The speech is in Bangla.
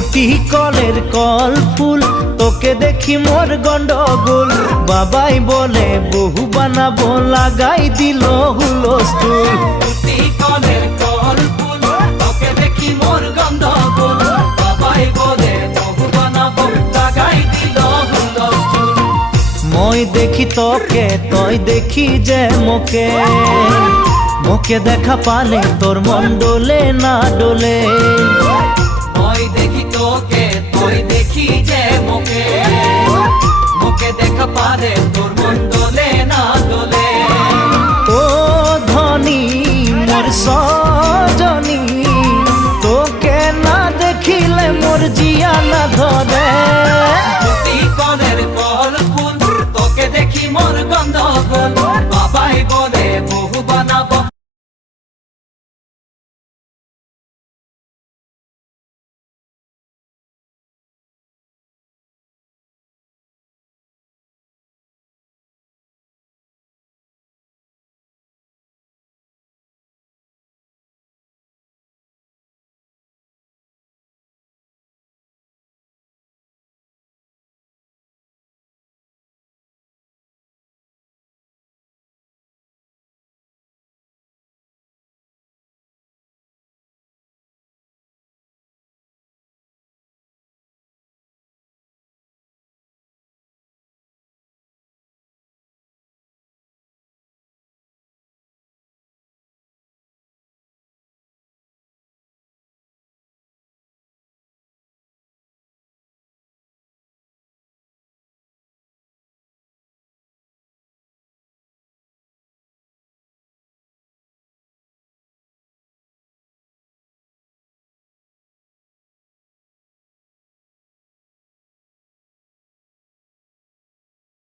উটি কলের কল ফুল, তোকে দেখি মোর গন্ডগোল। বাবাই বলে বহু বানাবো, লাগাই দিল হুলস্থুল। উটি কলের কল ফুল, তোকে দেখি মোর গন্ডগোল। বাবাই বলে বহু বানাবো, লাগাই দিল হুলস্থুল। মই দেখি তোকে, তই দেখি যে মোকে, মোকে দেখা পালে তোর মন ডোলে না ডোলে। মই দেখি তোকে, তুই দেখি যে মোকে, মোকে দেখা পারে তোর মন দোলে না দোলে।